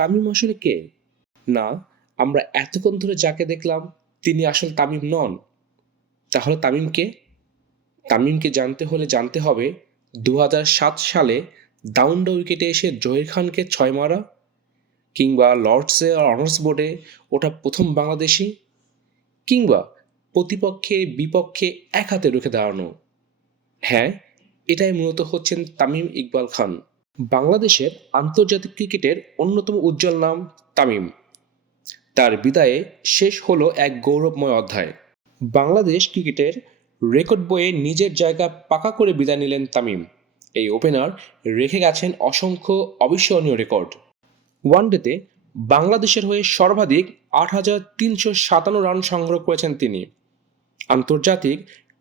তামিম আসলে কে? না, আমরা এতক্ষণ ধরে যাকে দেখলাম তিনি আসলে তামিম নন। তাহলে তামিম কে? তামিমকে জানতে হলে জানতে হবে ২০০৭ সালে ডাউন দ্য উইকেটে এসে জহির খানকে ৬ মারা, কিংবা লর্ডসে অনার্স বোর্ডে ওটা প্রথম বাংলাদেশি, কিংবা প্রতিপক্ষের বিপক্ষে এক হাতে রুখে দাঁড়ানো। হ্যাঁ, এটাই মূলত হচ্ছেন তামিম ইকবাল খান। বাংলাদেশের আন্তর্জাতিক ক্রিকেটের অন্যতম উজ্জ্বল নাম তামিম। তার বিদায়ে শেষ হলো এক গৌরবময় অধ্যায়। বাংলাদেশ ক্রিকেটের রেকর্ড বইয়ে নিজের জায়গা পাকা করে বিদায় নিলেন তামিম। এই ওপেনার রেখে গেছেন অসংখ্য অবিস্মরণীয় রেকর্ড। ওয়ানডেতে বাংলাদেশের হয়ে সর্বাধিক ৮,৩৫৭ রান সংগ্রহ করেছেন তিনি। আন্তর্জাতিক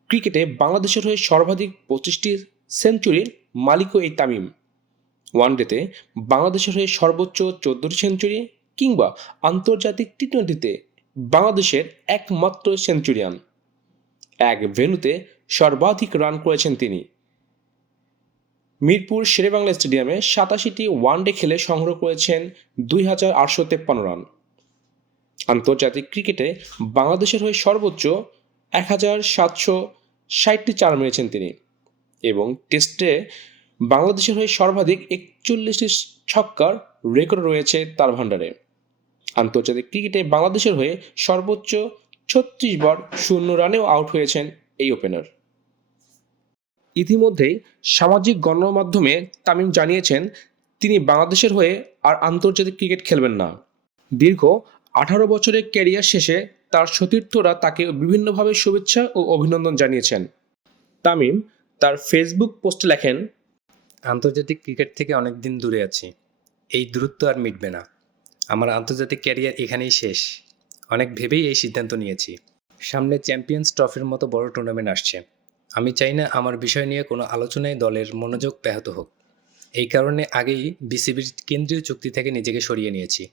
ক্রিকেটে বাংলাদেশের হয়ে সর্বাধিক ২৫টি সেঞ্চুরির মালিকও এই তামিম। ওয়ানডেতে বাংলাদেশের হয়ে সর্বোচ্চ ১৪টি সেঞ্চুরি, কিংবা আন্তর্জাতিক টি-টোয়েন্টিতে বাংলাদেশের একমাত্র সেঞ্চুরিয়ান। এক ভেন্যুতে সর্বাধিক রান করেছেন তিনি। মিরপুর শেরেবাংলা স্টেডিয়ামে ৮৭টি ওয়ানডে খেলে সংগ্রহ করেছেন ২,৮৫৩ রান। আন্তর্জাতিক ক্রিকেটে বাংলাদেশের হয়ে সর্বোচ্চ ১,৭৬০টি চার মেরেছেন তিনি, এবং টেস্টে বাংলাদেশের হয়ে সর্বাধিক ৪১টি ছক্কার রেকর্ড রয়েছে তার ভান্ডারে। আন্তর্জাতিক ক্রিকেটে বাংলাদেশের হয়ে সর্বোচ্চ ৩৬ বার ০ রানেও আউট হয়েছেন এই ওপেনার। ইতিমধ্যেই সামাজিক গণমাধ্যমে তামিম জানিয়েছেন তিনি বাংলাদেশের হয়ে আর আন্তর্জাতিক ক্রিকেট খেলবেন না। দীর্ঘ ১৮ বছরের ক্যারিয়ার শেষে তার সতীর্থরা তাকে বিভিন্নভাবে শুভেচ্ছা ও অভিনন্দন জানিয়েছেন। তামিম তার ফেসবুক পোস্টে লেখেন, আন্তর্জাতিক ক্রিকেট থেকে অনেক দিন দূরে আছি। এই দূরত্ব আর মিটবে না। আমার আন্তর্জাতিক ক্যারিয়ার এখানেই শেষ। অনেক ভেবেই এই সিদ্ধান্ত নিয়েছি। সামনে চ্যাম্পিয়ন্স ট্রফির মতো বড় টুর্নামেন্ট আসছে। আমি চাই না আমার বিষয় নিয়ে কোনো আলোচনায় দলের মনোযোগ ব্যাহত হোক। এই কারণে আগেই বিসিবির কেন্দ্রীয় চুক্তি থেকে নিজেকে সরিয়ে নিয়েছি।